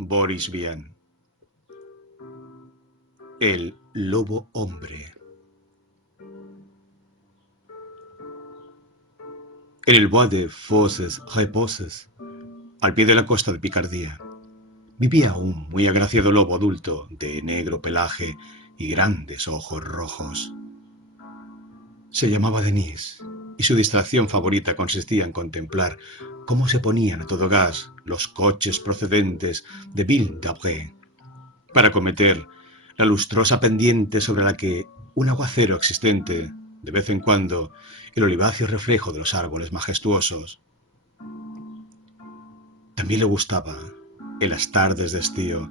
Boris Vian. El lobo hombre. En el Bois de Fosses Reposes, al pie de la costa de Picardía, vivía un muy agraciado lobo adulto de negro pelaje y grandes ojos rojos. Se llamaba Denis, y su distracción favorita consistía en contemplar cómo se ponían a todo gas los coches procedentes de Ville-d'Avray para acometer la lustrosa pendiente sobre la que un aguacero existente, de vez en cuando, el oliváceo reflejo de los árboles majestuosos. También le gustaba, en las tardes de estío,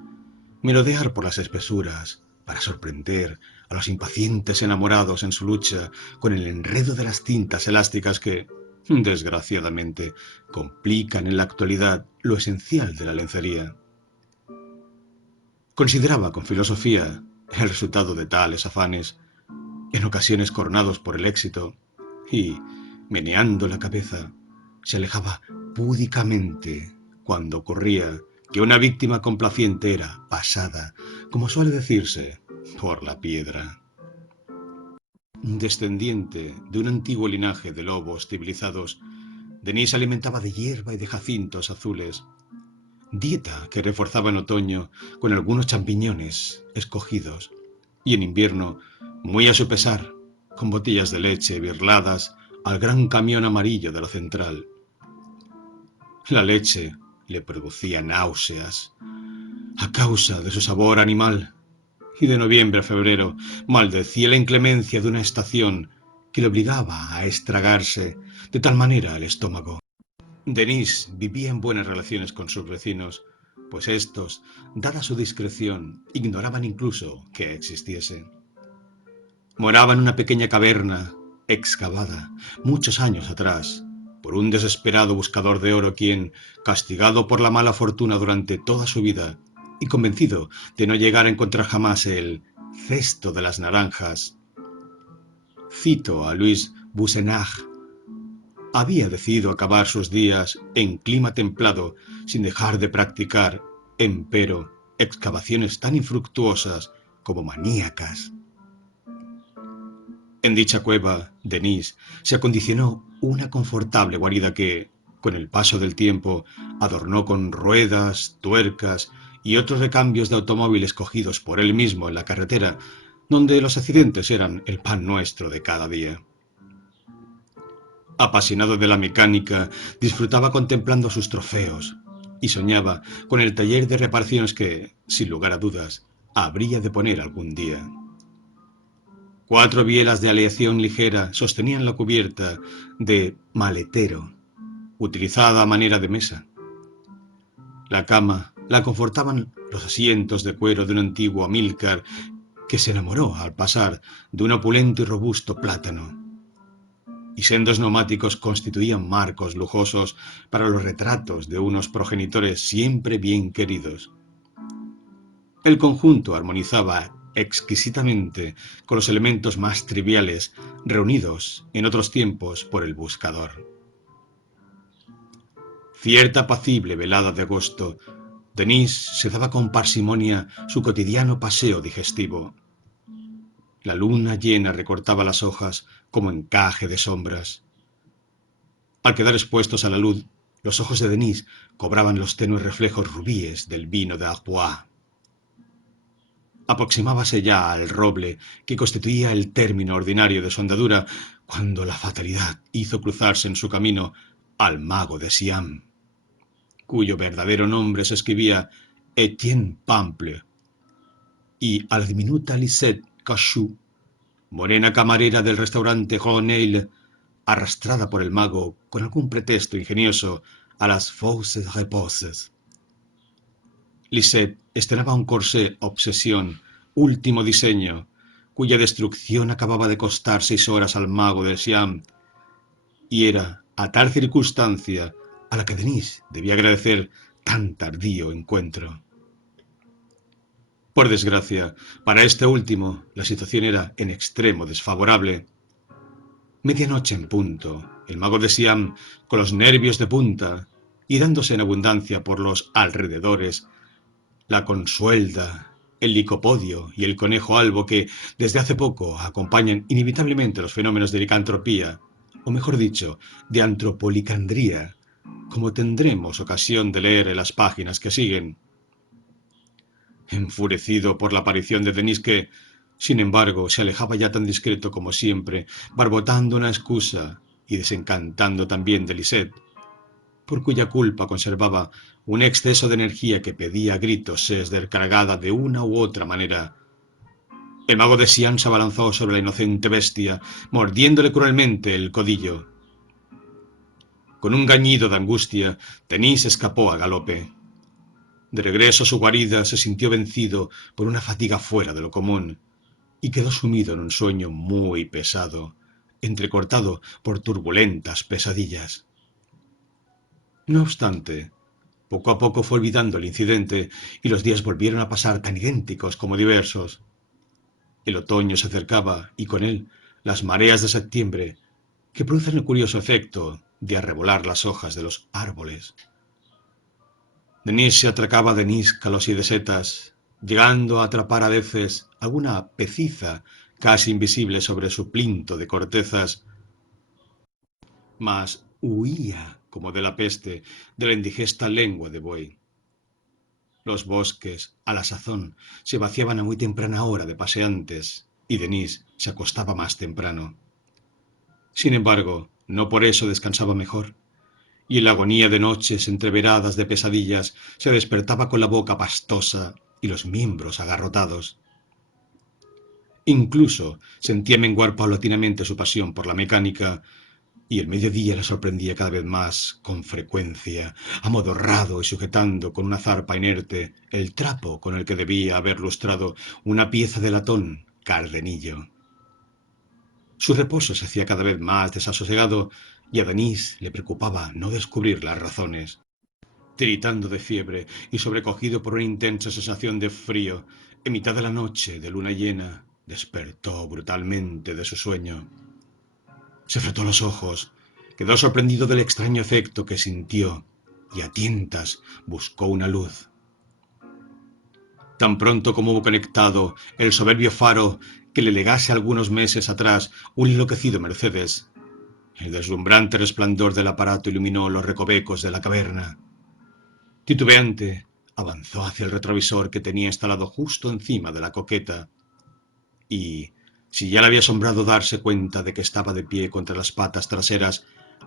merodear por las espesuras para sorprender a los impacientes enamorados en su lucha con el enredo de las cintas elásticas que, desgraciadamente, complican en la actualidad lo esencial de la lencería. Consideraba con filosofía el resultado de tales afanes, en ocasiones coronados por el éxito, y, meneando la cabeza, se alejaba púdicamente cuando ocurría que una víctima complaciente era pasada, como suele decirse, por la piedra. Descendiente de un antiguo linaje de lobos civilizados, Denis se alimentaba de hierba y de jacintos azules, dieta que reforzaba en otoño con algunos champiñones escogidos y en invierno, muy a su pesar, con botellas de leche birladas al gran camión amarillo de la central. La leche le producía náuseas a causa de su sabor animal, y de noviembre a febrero maldecía la inclemencia de una estación que le obligaba a estragarse de tal manera el estómago. Denis vivía en buenas relaciones con sus vecinos, pues estos, dada su discreción, ignoraban incluso que existiese. Moraba en una pequeña caverna excavada muchos años atrás por un desesperado buscador de oro quien, castigado por la mala fortuna durante toda su vida y convencido de no llegar a encontrar jamás el cesto de las naranjas, cito a Louis Boussenard, había decidido acabar sus días en clima templado sin dejar de practicar, empero, excavaciones tan infructuosas como maníacas. En dicha cueva, Denis se acondicionó una confortable guarida que, con el paso del tiempo, adornó con ruedas, tuercas y otros recambios de automóviles cogidos por él mismo en la carretera, donde los accidentes eran el pan nuestro de cada día. Apasionado de la mecánica, disfrutaba contemplando sus trofeos y soñaba con el taller de reparaciones que, sin lugar a dudas, habría de poner algún día. 4 bielas de aleación ligera sostenían la cubierta de maletero, utilizada a manera de mesa. La cama la confortaban los asientos de cuero de un antiguo Amílcar que se enamoró al pasar de un opulento y robusto plátano. Y sendos neumáticos constituían marcos lujosos para los retratos de unos progenitores siempre bien queridos. El conjunto armonizaba exquisitamente con los elementos más triviales reunidos en otros tiempos por el buscador. Cierta apacible velada de agosto, Denis se daba con parsimonia su cotidiano paseo digestivo. La luna llena recortaba las hojas como encaje de sombras. Al quedar expuestos a la luz, los ojos de Denis cobraban los tenues reflejos rubíes del vino de Arbois. Aproximábase ya al roble que constituía el término ordinario de su andadura, cuando la fatalidad hizo cruzarse en su camino al mago de Siam, cuyo verdadero nombre se escribía Etienne Pample, y a la diminuta Lisette Cachou, morena camarera del restaurante Ronel, arrastrada por el mago con algún pretexto ingenioso a las Fosses Reposes. Lisette estrenaba un corsé obsesión, último diseño, cuya destrucción acababa de costar 6 horas al mago de Siam, y era a tal circunstancia a la que Denis debía agradecer tan tardío encuentro. Por desgracia, para este último, la situación era en extremo desfavorable. Medianoche en punto, el mago de Siam, con los nervios de punta y dándose en abundancia por los alrededores, la consuelda, el licopodio y el conejo albo que, desde hace poco, acompañan inevitablemente los fenómenos de licantropía, o mejor dicho, de antropolicandría, como tendremos ocasión de leer en las páginas que siguen. Enfurecido por la aparición de Denis que, sin embargo, se alejaba ya tan discreto como siempre, barbotando una excusa y desencantando también de Lisette, por cuya culpa conservaba un exceso de energía que pedía a gritos ser descargada de una u otra manera. El mago de Sián se abalanzó sobre la inocente bestia, mordiéndole cruelmente el codillo. Con un gañido de angustia, Denis escapó a galope. De regreso a su guarida se sintió vencido por una fatiga fuera de lo común y quedó sumido en un sueño muy pesado, entrecortado por turbulentas pesadillas. No obstante, poco a poco fue olvidando el incidente y los días volvieron a pasar tan idénticos como diversos. El otoño se acercaba y con él las mareas de septiembre, que producen el curioso efecto de arrebolar las hojas de los árboles. Denis se atracaba de níscalos y de setas, llegando a atrapar a veces alguna peciza casi invisible sobre su plinto de cortezas, mas huía como de la peste de la indigesta lengua de buey. Los bosques, a la sazón, se vaciaban a muy temprana hora de paseantes, y Denis se acostaba más temprano. Sin embargo, no por eso descansaba mejor, y en la agonía de noches entreveradas de pesadillas se despertaba con la boca pastosa y los miembros agarrotados. Incluso sentía menguar paulatinamente su pasión por la mecánica, y el mediodía le sorprendía cada vez más con frecuencia, amodorrado y sujetando con una zarpa inerte el trapo con el que debía haber lustrado una pieza de latón cardenillo. Su reposo se hacía cada vez más desasosegado y a Denis le preocupaba no descubrir las razones. Tiritando de fiebre y sobrecogido por una intensa sensación de frío, en mitad de la noche de luna llena, despertó brutalmente de su sueño. Se frotó los ojos, quedó sorprendido del extraño efecto que sintió y a tientas buscó una luz. Tan pronto como hubo conectado el soberbio faro que le legase algunos meses atrás un enloquecido Mercedes, el deslumbrante resplandor del aparato iluminó los recovecos de la caverna. Titubeante, avanzó hacia el retrovisor que tenía instalado justo encima de la coqueta y, si ya le había asombrado darse cuenta de que estaba de pie contra las patas traseras,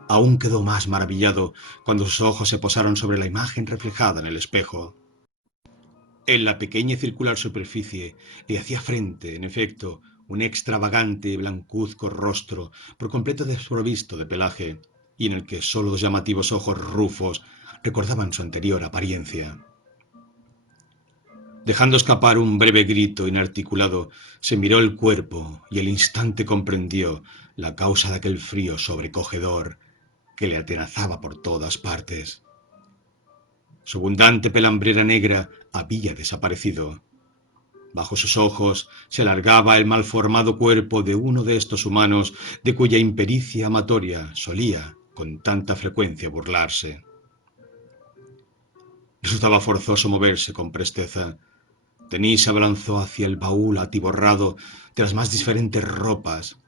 aún quedó más maravillado cuando sus ojos se posaron sobre la imagen reflejada en el espejo. En la pequeña y circular superficie le hacía frente, en efecto, un extravagante y blancuzco rostro por completo desprovisto de pelaje, y en el que solo dos llamativos ojos rufos recordaban su anterior apariencia. Dejando escapar un breve grito inarticulado, se miró el cuerpo y al instante comprendió la causa de aquel frío sobrecogedor que le atenazaba por todas partes. Su abundante pelambrera negra había desaparecido. Bajo sus ojos se alargaba el malformado cuerpo de uno de estos humanos de cuya impericia amatoria solía con tanta frecuencia burlarse. Resultaba forzoso moverse con presteza. Denis se abalanzó hacia el baúl atiborrado de las más diferentes ropas,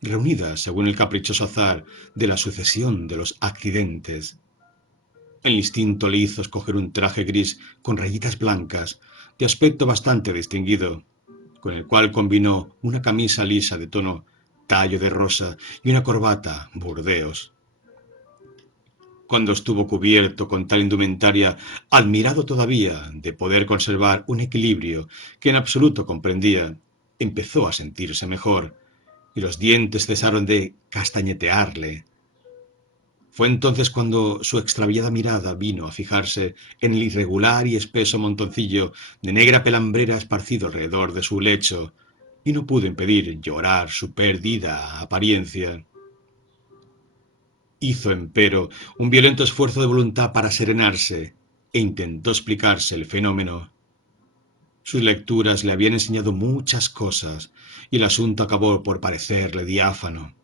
reunidas según el caprichoso azar de la sucesión de los accidentes. El instinto le hizo escoger un traje gris con rayitas blancas, de aspecto bastante distinguido, con el cual combinó una camisa lisa de tono tallo de rosa y una corbata burdeos. Cuando estuvo cubierto con tal indumentaria, admirado todavía de poder conservar un equilibrio que en absoluto comprendía, empezó a sentirse mejor, y los dientes cesaron de castañetearle. Fue entonces cuando su extraviada mirada vino a fijarse en el irregular y espeso montoncillo de negra pelambrera esparcido alrededor de su lecho, y no pudo impedir llorar su perdida apariencia. Hizo, empero, un violento esfuerzo de voluntad para serenarse e intentó explicarse el fenómeno. Sus lecturas le habían enseñado muchas cosas y el asunto acabó por parecerle diáfano.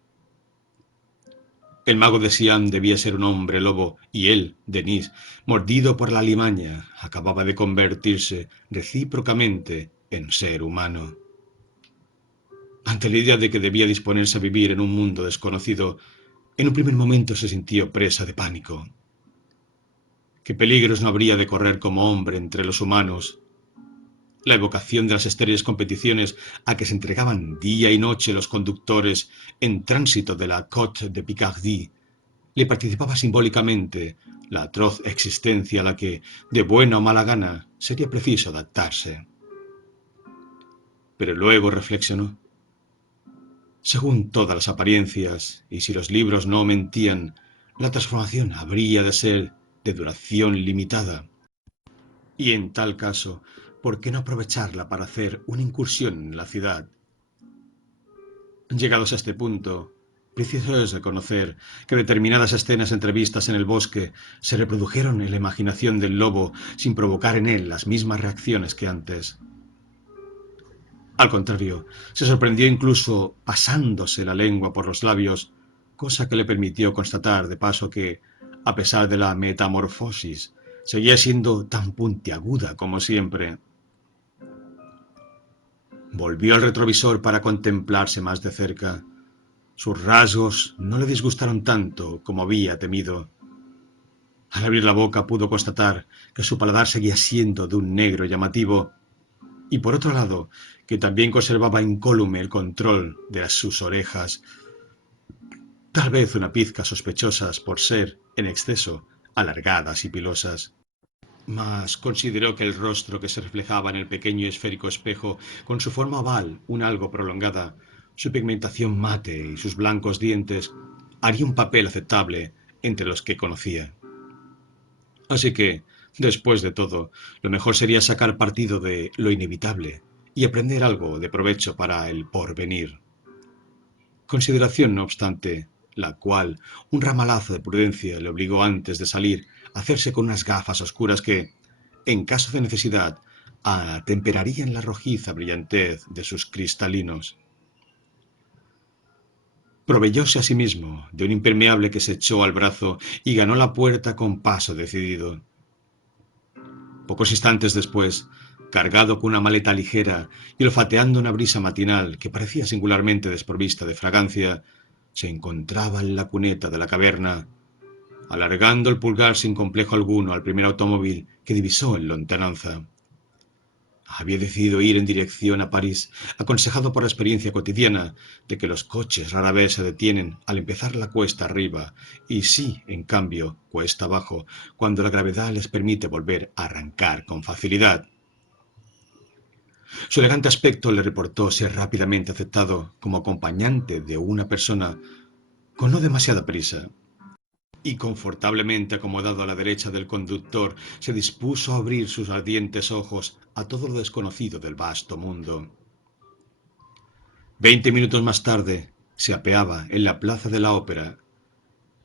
El mago de Siam debía ser un hombre lobo, y él, Denis, mordido por la alimaña, acababa de convertirse recíprocamente en ser humano. Ante la idea de que debía disponerse a vivir en un mundo desconocido, en un primer momento se sintió presa de pánico. ¿Qué peligros no habría de correr como hombre entre los humanos? La evocación de las estériles competiciones a que se entregaban día y noche los conductores en tránsito de la Côte de Picardie le participaba simbólicamente la atroz existencia a la que, de buena o mala gana, sería preciso adaptarse. Pero luego reflexionó. Según todas las apariencias, y si los libros no mentían, la transformación habría de ser de duración limitada. Y en tal caso, ¿por qué no aprovecharla para hacer una incursión en la ciudad? Llegados a este punto, preciso es reconocer que determinadas escenas entrevistas en el bosque se reprodujeron en la imaginación del lobo sin provocar en él las mismas reacciones que antes. Al contrario, se sorprendió incluso pasándose la lengua por los labios, cosa que le permitió constatar de paso que, a pesar de la metamorfosis, seguía siendo tan puntiaguda como siempre. Volvió al retrovisor para contemplarse más de cerca. Sus rasgos no le disgustaron tanto como había temido. Al abrir la boca pudo constatar que su paladar seguía siendo de un negro llamativo, y por otro lado, que también conservaba incólume el control de sus orejas, tal vez una pizca sospechosas por ser, en exceso, alargadas y pilosas. Mas consideró que el rostro que se reflejaba en el pequeño y esférico espejo, con su forma oval, un algo prolongada, su pigmentación mate y sus blancos dientes, haría un papel aceptable entre los que conocía. Así que, después de todo, lo mejor sería sacar partido de lo inevitable y aprender algo de provecho para el porvenir. Consideración, no obstante, la cual un ramalazo de prudencia le obligó antes de salir a hacerse con unas gafas oscuras que, en caso de necesidad, atemperarían la rojiza brillantez de sus cristalinos. Proveyóse a sí mismo de un impermeable que se echó al brazo y ganó la puerta con paso decidido. Pocos instantes después, cargado con una maleta ligera y olfateando una brisa matinal que parecía singularmente desprovista de fragancia, se encontraba en la cuneta de la caverna, alargando el pulgar sin complejo alguno al primer automóvil que divisó en lontananza. Había decidido ir en dirección a París, aconsejado por la experiencia cotidiana de que los coches rara vez se detienen al empezar la cuesta arriba y sí, en cambio, cuesta abajo, cuando la gravedad les permite volver a arrancar con facilidad. Su elegante aspecto le reportó ser rápidamente aceptado como acompañante de una persona con no demasiada prisa, y confortablemente acomodado a la derecha del conductor, se dispuso a abrir sus ardientes ojos a todo lo desconocido del vasto mundo. 20 minutos más tarde, se apeaba en la plaza de la ópera.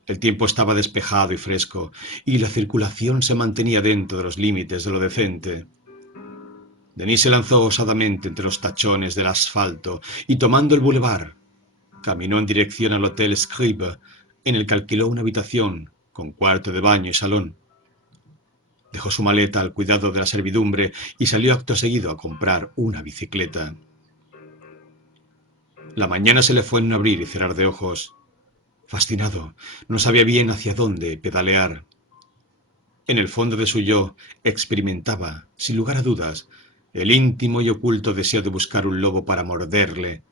El tiempo estaba despejado y fresco, y la circulación se mantenía dentro de los límites de lo decente. Denis se lanzó osadamente entre los tachones del asfalto y, tomando el boulevard, caminó en dirección al Hotel Scribe, en el que alquiló una habitación con cuarto de baño y salón. Dejó su maleta al cuidado de la servidumbre y salió acto seguido a comprar una bicicleta. La mañana se le fue en un abrir y cerrar de ojos. Fascinado, no sabía bien hacia dónde pedalear. En el fondo de su yo experimentaba, sin lugar a dudas, el íntimo y oculto deseo de buscar un lobo para morderle,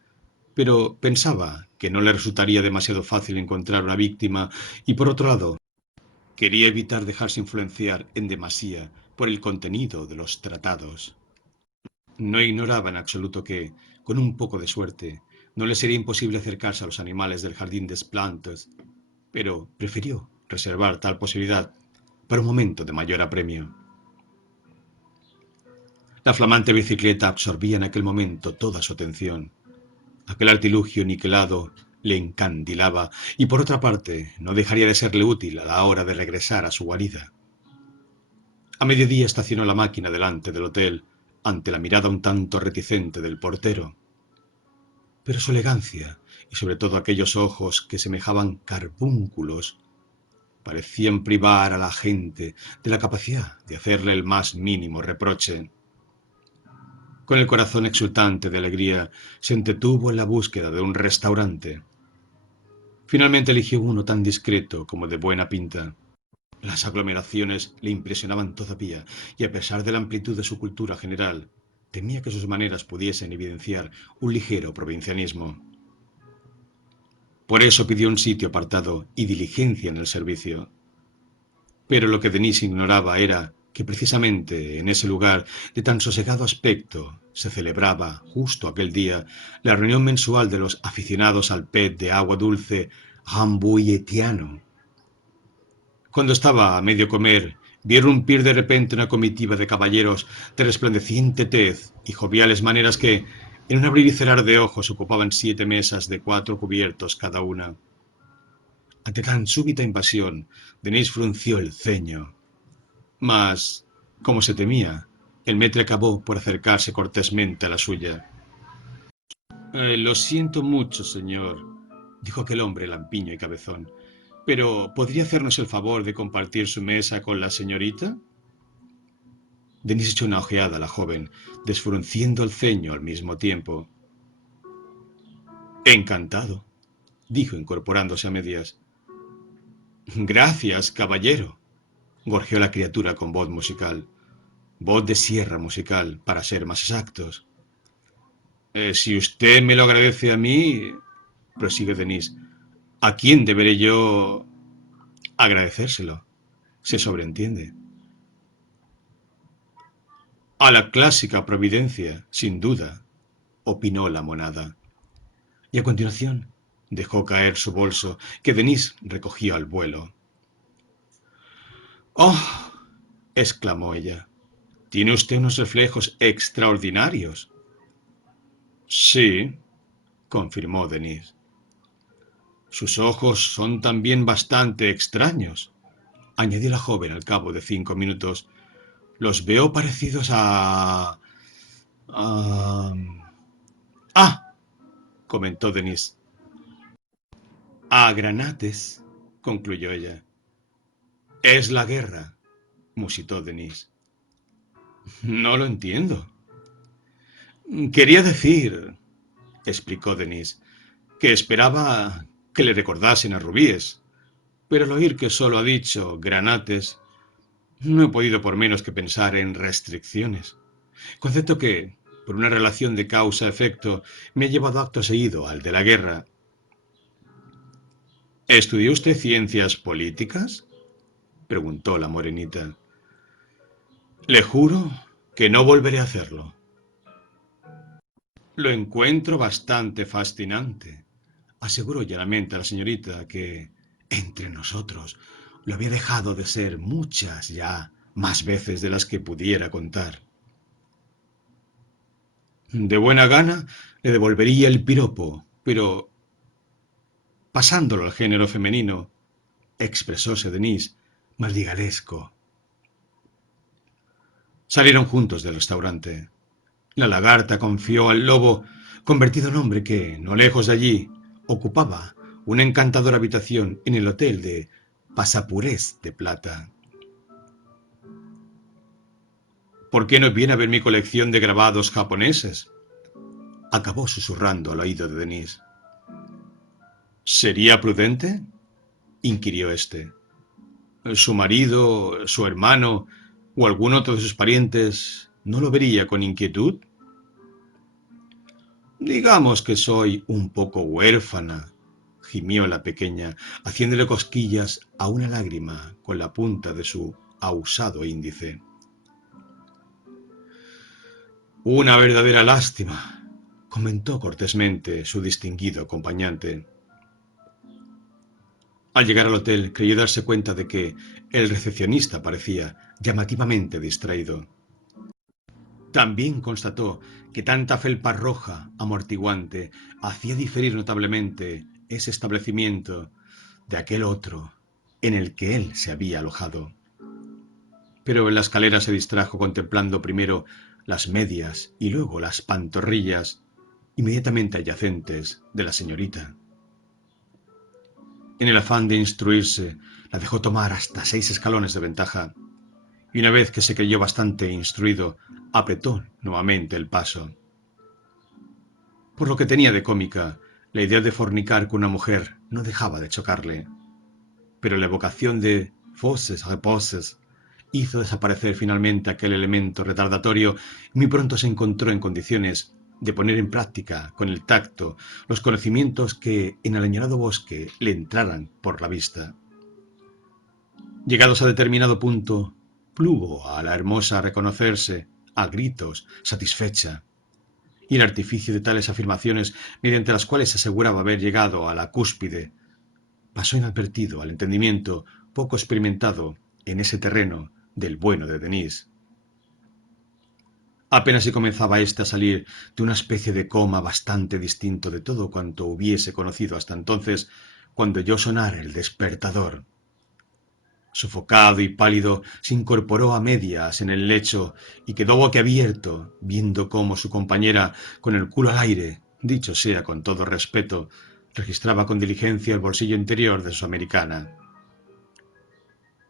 pero pensaba que no le resultaría demasiado fácil encontrar una víctima y, por otro lado, quería evitar dejarse influenciar en demasía por el contenido de los tratados. No ignoraba en absoluto que, con un poco de suerte, no le sería imposible acercarse a los animales del jardín des Plantes, pero prefirió reservar tal posibilidad para un momento de mayor apremio. La flamante bicicleta absorbía en aquel momento toda su atención. Aquel artilugio niquelado le encandilaba y, por otra parte, no dejaría de serle útil a la hora de regresar a su guarida. A mediodía estacionó la máquina delante del hotel, ante la mirada un tanto reticente del portero. Pero su elegancia y sobre todo aquellos ojos que semejaban carbúnculos, parecían privar a la gente de la capacidad de hacerle el más mínimo reproche. Con el corazón exultante de alegría, se entretuvo en la búsqueda de un restaurante. Finalmente eligió uno tan discreto como de buena pinta. Las aglomeraciones le impresionaban todavía, y a pesar de la amplitud de su cultura general, temía que sus maneras pudiesen evidenciar un ligero provincianismo. Por eso pidió un sitio apartado y diligencia en el servicio. Pero lo que Denis ignoraba era que precisamente en ese lugar de tan sosegado aspecto se celebraba, justo aquel día, la reunión mensual de los aficionados al pet de agua dulce rambouilletiano. Cuando estaba a medio comer, vi irrumpir de repente una comitiva de caballeros de resplandeciente tez y joviales maneras que, en un abrir y cerrar de ojos, ocupaban 7 mesas de 4 cubiertos cada una. Ante tan súbita invasión, Denis frunció el ceño. Mas, como se temía, el maître acabó por acercarse cortésmente a la suya. Lo siento mucho, señor, dijo aquel hombre lampiño y cabezón, pero ¿podría hacernos el favor de compartir su mesa con la señorita? Denis echó una ojeada a la joven, desfrunciendo el ceño al mismo tiempo. Encantado, dijo incorporándose a medias. Gracias, caballero, gorjeó la criatura con voz musical. Voz de sierra musical, para ser más exactos. Si usted me lo agradece a mí, prosigue Denis, ¿a quién deberé yo agradecérselo? Se sobreentiende. A la clásica providencia, sin duda, opinó la monada. Y a continuación dejó caer su bolso, que Denis recogió al vuelo. ¡Oh! Exclamó ella. Tiene usted unos reflejos extraordinarios. Sí, confirmó Denis. Sus ojos son también bastante extraños, añadió la joven al cabo de 5 minutos. Los veo parecidos a... Ah, comentó Denis. A granates, concluyó ella. Es la guerra, musitó Denis. No lo entiendo. Quería decir, explicó Denis, que esperaba que le recordasen a Rubíes, pero al oír que solo ha dicho granates, no he podido por menos que pensar en restricciones, concepto que, por una relación de causa-efecto, me ha llevado acto seguido al de la guerra. ¿Estudió usted ciencias políticas? Preguntó la morenita. Le juro que no volveré a hacerlo. Lo encuentro bastante fascinante, aseguró llanamente a la señorita que, entre nosotros, lo había dejado de ser muchas ya, más veces de las que pudiera contar. De buena gana le devolvería el piropo, pero, pasándolo al género femenino, expresóse Denis, maldigalesco. Salieron juntos del restaurante. La lagarta confió al lobo, convertido en hombre que, no lejos de allí, ocupaba una encantadora habitación en el hotel de Pasapurés de Plata. ¿Por qué no viene a ver mi colección de grabados japoneses? Acabó susurrando al oído de Denis. ¿Sería prudente? Inquirió éste. ¿Su marido, su hermano o algún otro de sus parientes no lo vería con inquietud? Digamos que soy un poco huérfana, gimió la pequeña, haciéndole cosquillas a una lágrima con la punta de su ahusado índice. Una verdadera lástima, comentó cortésmente su distinguido acompañante. Al llegar al hotel creyó darse cuenta de que el recepcionista parecía llamativamente distraído. También constató que tanta felpa roja amortiguante hacía diferir notablemente ese establecimiento de aquel otro en el que él se había alojado. Pero en la escalera se distrajo contemplando primero las medias y luego las pantorrillas, inmediatamente adyacentes de la señorita. En el afán de instruirse, la dejó tomar hasta 6 escalones de ventaja, y una vez que se creyó bastante instruido, apretó nuevamente el paso. Por lo que tenía de cómica, la idea de fornicar con una mujer no dejaba de chocarle, pero la evocación de fosses reposes hizo desaparecer finalmente aquel elemento retardatorio y muy pronto se encontró en condiciones de poner en práctica con el tacto los conocimientos que en el añorado bosque le entraran por la vista. Llegados a determinado punto, plugo a la hermosa a reconocerse, a gritos, satisfecha, y el artificio de tales afirmaciones mediante las cuales se aseguraba haber llegado a la cúspide, pasó inadvertido al entendimiento poco experimentado en ese terreno del bueno de Denis. Apenas si comenzaba éste a salir de una especie de coma bastante distinto de todo cuanto hubiese conocido hasta entonces, cuando oyó sonar el despertador. Sofocado y pálido, se incorporó a medias en el lecho y quedó boquiabierto, viendo cómo su compañera, con el culo al aire, dicho sea con todo respeto, registraba con diligencia el bolsillo interior de su americana.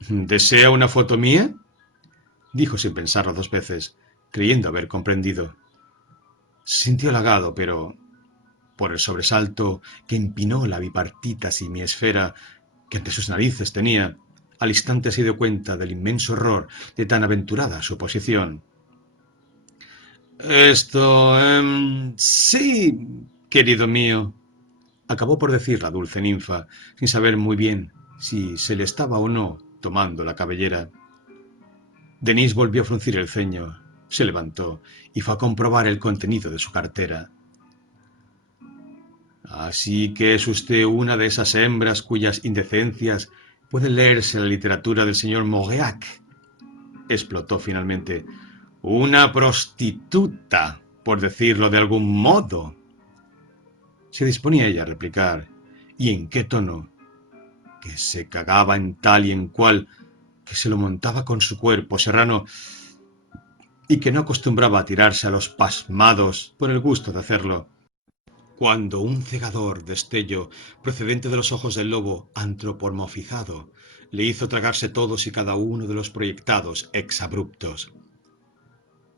¿Desea una foto mía?, dijo sin pensarlo 2 veces, creyendo haber comprendido. Se sintió halagado, pero, por el sobresalto que empinó la bipartita semiesfera que ante sus narices tenía, al instante se dio cuenta del inmenso error de tan aventurada suposición. Sí, querido mío, acabó por decir la dulce ninfa, sin saber muy bien si se le estaba o no tomando la cabellera. Denis volvió a fruncir el ceño, se levantó y fue a comprobar el contenido de su cartera. Así que es usted una de esas hembras cuyas indecencias pueden leerse en la literatura del señor Mauriac, explotó finalmente. Una prostituta, por decirlo de algún modo. Se disponía ella a replicar, ¿y en qué tono? Que se cagaba en tal y en cual, que se lo montaba con su cuerpo serrano y que no acostumbraba a tirarse a los pasmados por el gusto de hacerlo. Cuando un cegador destello procedente de los ojos del lobo antropomorfizado le hizo tragarse todos y cada uno de los proyectados exabruptos.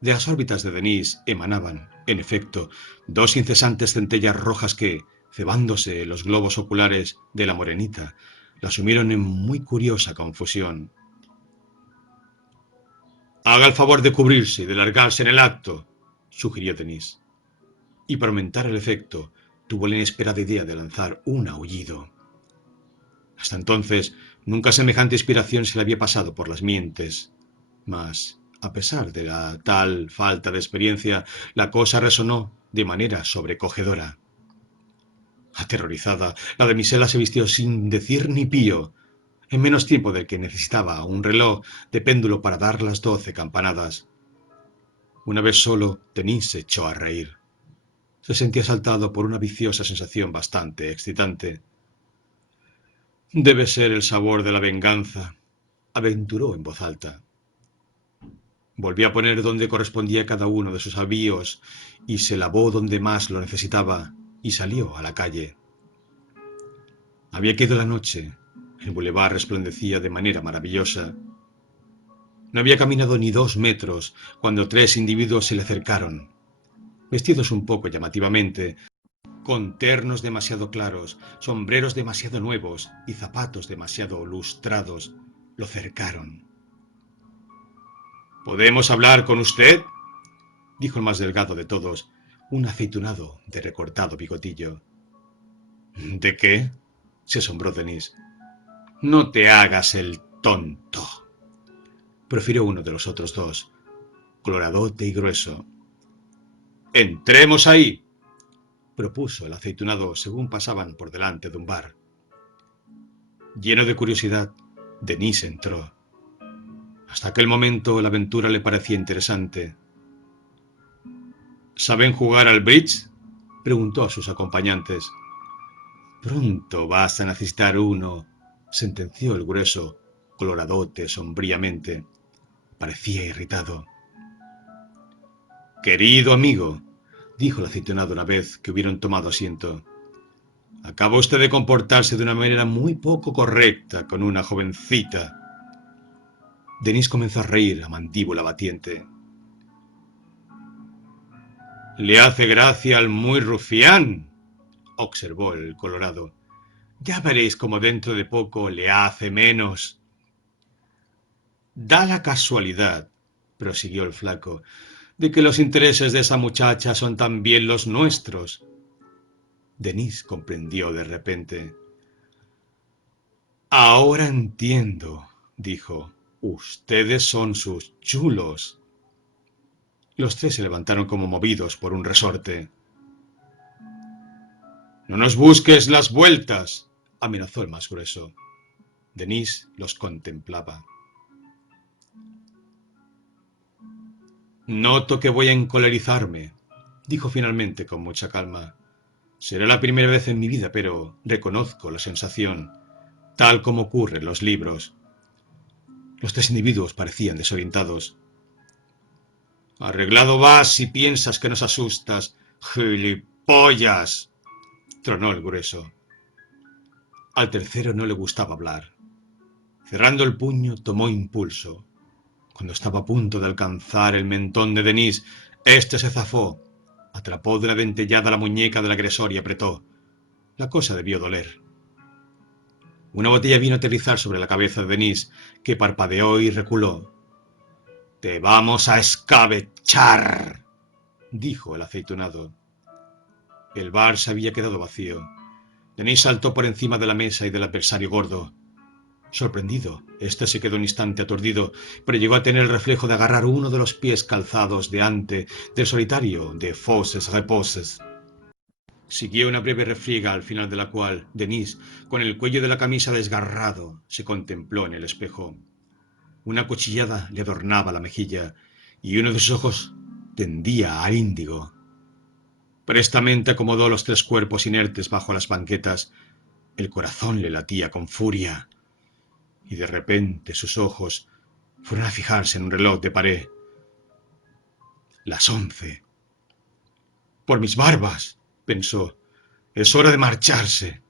De las órbitas de Denis emanaban, en efecto, 2 incesantes centellas rojas que, cebándose los globos oculares de la morenita, la sumieron en muy curiosa confusión. «Haga el favor de cubrirse y de largarse en el acto», sugirió Denis. Y para aumentar el efecto, tuvo la inesperada idea de lanzar un aullido. Hasta entonces, nunca semejante inspiración se le había pasado por las mientes, mas, a pesar de la tal falta de experiencia, la cosa resonó de manera sobrecogedora. Aterrorizada, la damisela se vistió sin decir ni pío, en menos tiempo del que necesitaba un reloj de péndulo para dar las 12 campanadas. Una vez solo, Denis se echó a reír. Se sentía asaltado por una viciosa sensación bastante excitante. «Debe ser el sabor de la venganza», aventuró en voz alta. Volvió a poner donde correspondía cada uno de sus avíos y se lavó donde más lo necesitaba y salió a la calle. Había caído la noche. El bulevar resplandecía de manera maravillosa. No había caminado ni 2 metros cuando 3 individuos se le acercaron, vestidos un poco llamativamente, con ternos demasiado claros, sombreros demasiado nuevos y zapatos demasiado lustrados. Lo cercaron. «¿Podemos hablar con usted?», dijo el más delgado de todos, un aceitunado de recortado bigotillo. «¿De qué?», se asombró Denis. «No te hagas el tonto», profirió uno de los otros 2, coloradote y grueso. «Entremos ahí», propuso el aceitunado según pasaban por delante de un bar. Lleno de curiosidad, Denis entró. Hasta aquel momento la aventura le parecía interesante. «¿Saben jugar al bridge?», preguntó a sus acompañantes. «Pronto vas a necesitar uno», sentenció el grueso, coloradote sombríamente. Parecía irritado. «Querido amigo», dijo el aceitunado una vez que hubieron tomado asiento. Acaba usted de comportarse de una manera muy poco correcta con una jovencita. Denis comenzó a reír a mandíbula batiente. Le hace gracia al muy rufián, observó el colorado. Ya veréis cómo dentro de poco le hace menos. Da la casualidad, prosiguió el flaco, de que los intereses de esa muchacha son también los nuestros. Denis comprendió de repente. Ahora entiendo, dijo. Ustedes son sus chulos. Los tres se levantaron como movidos por un resorte. No nos busques las vueltas, amenazó el más grueso. Denis los contemplaba. Noto que voy a encolerizarme, dijo finalmente con mucha calma. Será la primera vez en mi vida, pero reconozco la sensación, tal como ocurre en los libros. Los tres individuos parecían desorientados. Arreglado vas si piensas que nos asustas, gilipollas, tronó el grueso. Al tercero no le gustaba hablar. Cerrando el puño, tomó impulso. Cuando estaba a punto de alcanzar el mentón de Denis, éste se zafó, atrapó de una dentellada la muñeca del agresor y apretó. La cosa debió doler. Una botella vino a aterrizar sobre la cabeza de Denis, que parpadeó y reculó. «Te vamos a escabechar», dijo el aceitunado. El bar se había quedado vacío. Denis saltó por encima de la mesa y del adversario gordo. Sorprendido, éste se quedó un instante aturdido, pero llegó a tener el reflejo de agarrar uno de los pies calzados de ante del solitario de Fosses Reposes. Siguió una breve refriega, al final de la cual Denis, con el cuello de la camisa desgarrado, se contempló en el espejo. Una cuchillada le adornaba la mejilla y uno de sus ojos tendía al índigo. Prestamente acomodó los tres cuerpos inertes bajo las banquetas. El corazón le latía con furia. Y de repente sus ojos fueron a fijarse en un reloj de pared. Las 11. Por mis barbas, pensó, es hora de marcharse.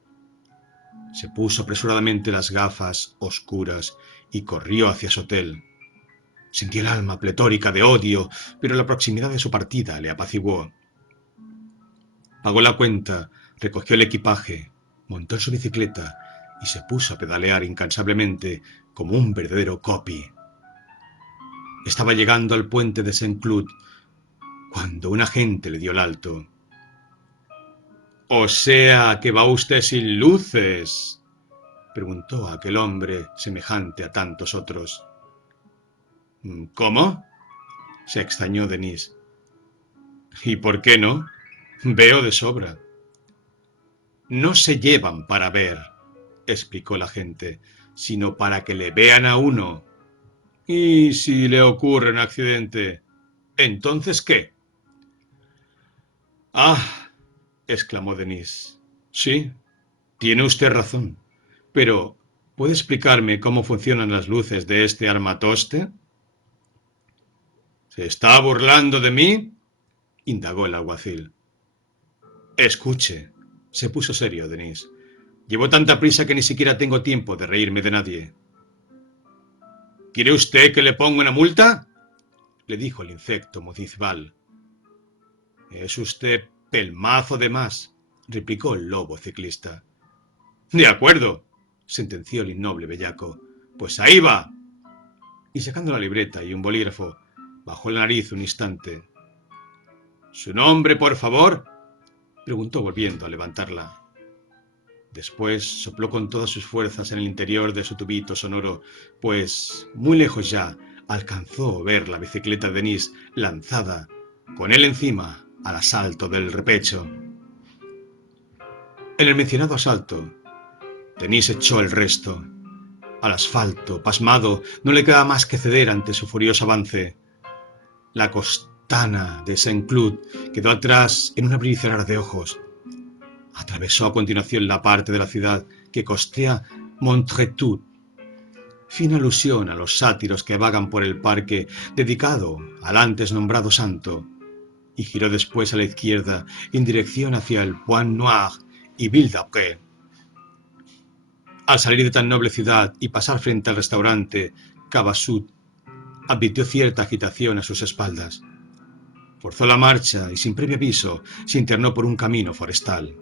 Se puso apresuradamente las gafas oscuras y corrió hacia su hotel. Sentía el alma pletórica de odio, pero la proximidad de su partida le apaciguó. Pagó la cuenta, recogió el equipaje, montó en su bicicleta y se puso a pedalear incansablemente como un verdadero copy. Estaba llegando al puente de Saint-Cloud cuando un agente le dio el alto. «O sea, que va usted sin luces», preguntó aquel hombre semejante a tantos otros. «¿Cómo?», se extrañó Denis. «¿Y por qué no? Veo de sobra». «No se llevan para ver», explicó el agente, «sino para que le vean a uno. Y si le ocurre un accidente, ¿entonces qué?» «Ah», exclamó Denis. «Sí, tiene usted razón. Pero, ¿puede explicarme cómo funcionan las luces de este armatoste?» «¿Se está burlando de mí?», indagó el alguacil. «Escuche», se puso serio Denis. «Llevo tanta prisa que ni siquiera tengo tiempo de reírme de nadie». «¿Quiere usted que le ponga una multa?», le dijo el infecto municipal. «Es usted pelmazo de más», replicó el lobo ciclista. «De acuerdo», sentenció el innoble bellaco. «Pues ahí va». Y sacando la libreta y un bolígrafo, bajó la nariz un instante. «¿Su nombre, por favor?», preguntó volviendo a levantarla. Después sopló con todas sus fuerzas en el interior de su tubito sonoro, pues, muy lejos ya, alcanzó a ver la bicicleta de Denis lanzada, con él encima, al asalto del repecho. En el mencionado asalto, Denis echó el resto. Al asfalto, pasmado, no le quedaba más que ceder ante su furioso avance. La costana de Saint-Cloud quedó atrás en un abrir y cerrar de ojos. Atravesó a continuación la parte de la ciudad que costea Montretout, fina alusión a los sátiros que vagan por el parque dedicado al antes nombrado santo, y giró después a la izquierda en dirección hacia el Point Noir y Ville d'Après. Al salir de tan noble ciudad y pasar frente al restaurante Cabassut, advirtió cierta agitación a sus espaldas. Forzó la marcha y sin previo aviso se internó por un camino forestal.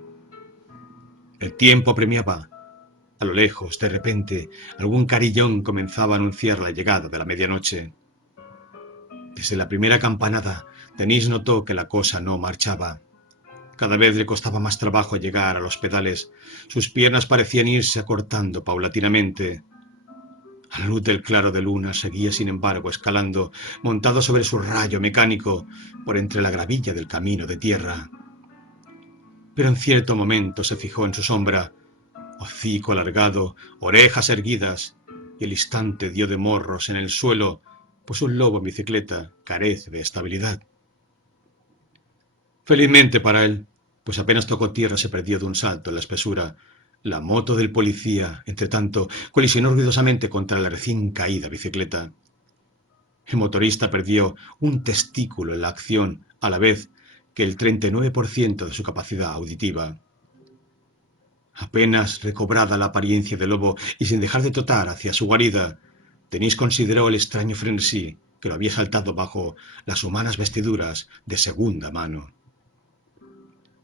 El tiempo apremiaba. A lo lejos, de repente, algún carillón comenzaba a anunciar la llegada de la medianoche. Desde la primera campanada, Denis notó que la cosa no marchaba. Cada vez le costaba más trabajo llegar a los pedales. Sus piernas parecían irse acortando paulatinamente. A la luz del claro de luna seguía, sin embargo, escalando, montado sobre su rayo mecánico, por entre la gravilla del camino de tierra. Pero en cierto momento se fijó en su sombra, hocico alargado, orejas erguidas, y el instante dio de morros en el suelo, pues un lobo en bicicleta carece de estabilidad. Felizmente para él, pues apenas tocó tierra se perdió de un salto en la espesura. La moto del policía, entre tanto, colisionó ruidosamente contra la recién caída bicicleta. El motorista perdió un testículo en la acción, a la vez que el 39% de su capacidad auditiva. Apenas recobrada la apariencia de lobo y sin dejar de trotar hacia su guarida, Denis consideró el extraño frenesí que lo había saltado bajo las humanas vestiduras de segunda mano.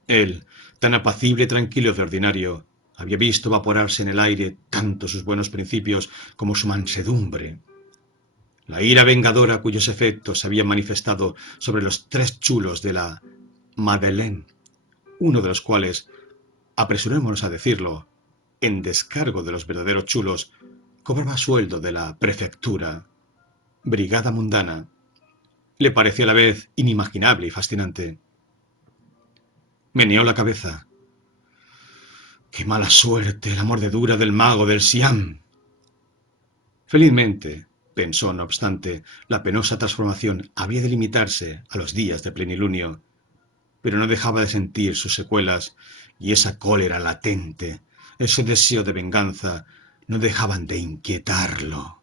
Él, tan apacible y tranquilo de ordinario, había visto evaporarse en el aire tanto sus buenos principios como su mansedumbre. La ira vengadora cuyos efectos se habían manifestado sobre los 3 chulos de la Madeleine, uno de los cuales, apresurémonos a decirlo, en descargo de los verdaderos chulos, cobraba sueldo de la prefectura, brigada mundana, le pareció a la vez inimaginable y fascinante. Meneó la cabeza. ¡Qué mala suerte la mordedura del mago del Siam! Felizmente, pensó no obstante, la penosa transformación había de limitarse a los días de plenilunio, pero no dejaba de sentir sus secuelas, y esa cólera latente, ese deseo de venganza, no dejaban de inquietarlo.